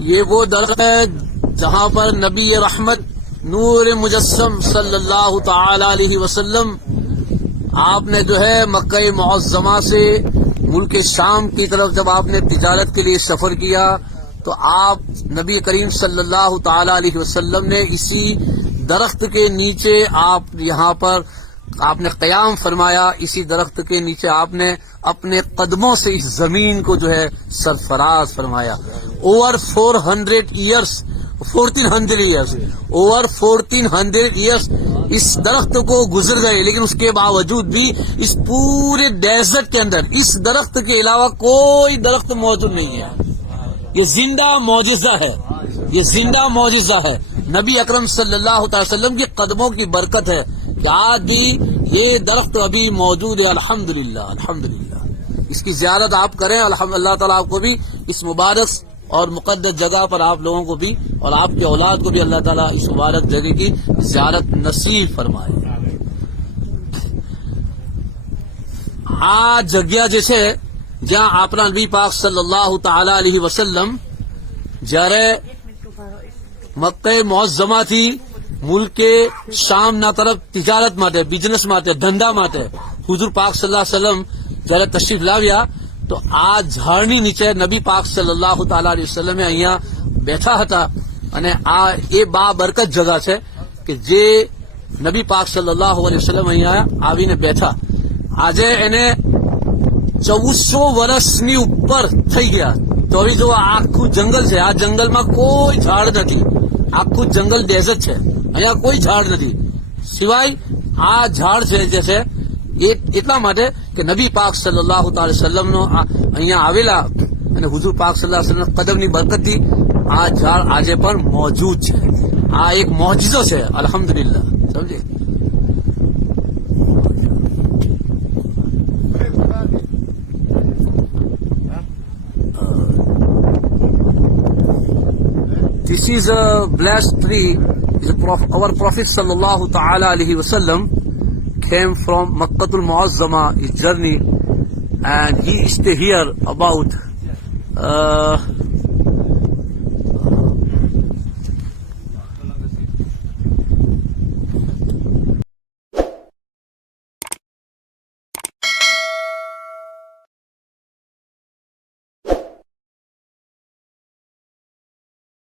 ये वो दरख्त है जहाँ पर नबी रहमत नूर मुजस्सम सल्लल्लाहु ताला अलैहि वसल्लम आपने जो है मक्का मुअज़्ज़मा से मुल्क शाम की तरफ जब आपने तिजारत के लिए सफर किया तो आप नबी करीम सल्लल्लाहु ताला अलैहि वसल्लम ने इसी दरख्त के नीचे आप यहाँ पर आपने क़याम फरमाया। इसी दरख्त के नीचे आपने अपने कदमों से इस जमीन को जो है सरफराज फरमाया। ओवर 1400 ईयर्स इस दरख्त को गुजर गए, लेकिन उसके बावजूद भी इस पूरे डेजर्ट के अंदर इस दरख्त के अलावा कोई दरख्त मौजूद नहीं है। ये जिंदा मौजिजा है, ये जिंदा मौजिजा है। नबी अकरम सल्लल्लाहु अलैहि वसल्लम की कदमों की बरकत है कि आज भी ये दरख्त अभी मौजूद है। अल्हम्दुलिल्लाह, अल्हम्दुलिल्लाह। इसकी ज़ियारत आप करें। अल्लाह ताला आपको भी इस मुबारक और मुक़द्दस जगह पर आप लोगों को भी और आपके औलाद को भी अल्लाह ताला इस मुबारक जगह की ज़ियारत नसीब फरमाए। आ जगह जैसे जहाँ आपना नबी पाक सल्लल्लाहु ताला अलैहि वसल्लम જ્યારે મક્કા મુઅઝ્ઝમા थी मुल्क के शाम ना तरफ तिजारत माटे, बिजनेस माटे, धंधा माटे हुजूर पाक सल्लल्लाहु अलैहि वसल्लम जયારે तशरीफ लाव्या तो आ ઝાડની નીચે નબી પાક સલ્લલ્લાહુ તાલા અલૈહિ વસલ્લમ અહીંયા બેઠા હતા અને આ એ બાબરકત જગા છે કે જે નબી પાક સલ્લલ્લાહુ અલૈહિ વસલ્લમ અહીંયા આવીને બેઠા। આજે એને 1400 વર્ષની ઉપર થઈ ગયા। તો હવે જો આખું જંગલ છે, આ જંગલમાં કોઈ ઝાડ નથી, આખું જંગલ ડેઝર્ટ છે, અહીંયા કોઈ ઝાડ નથી સિવાય આ ઝાડ છે જે છે એટલા માટે કે નબી પાક સલ્લલ્લાહુ તાલા વસલ્લમનો અહીંયા આવેલા અને હુજુર પાક સલ્લલ્લાહુ અલૈહિ વસલ્લમ કદમની બરકતથી આ ઝાડ આજે પણ મौजूद છે। આ એક મોજિઝો છે। અલ્હમ્દુલિલ્લાહ, સમજે। This is a blessed tree. Our Prophet sallallahu ta'ala alaihi wasallam came from Makkatul Muazzama, his journey, and he stayed here about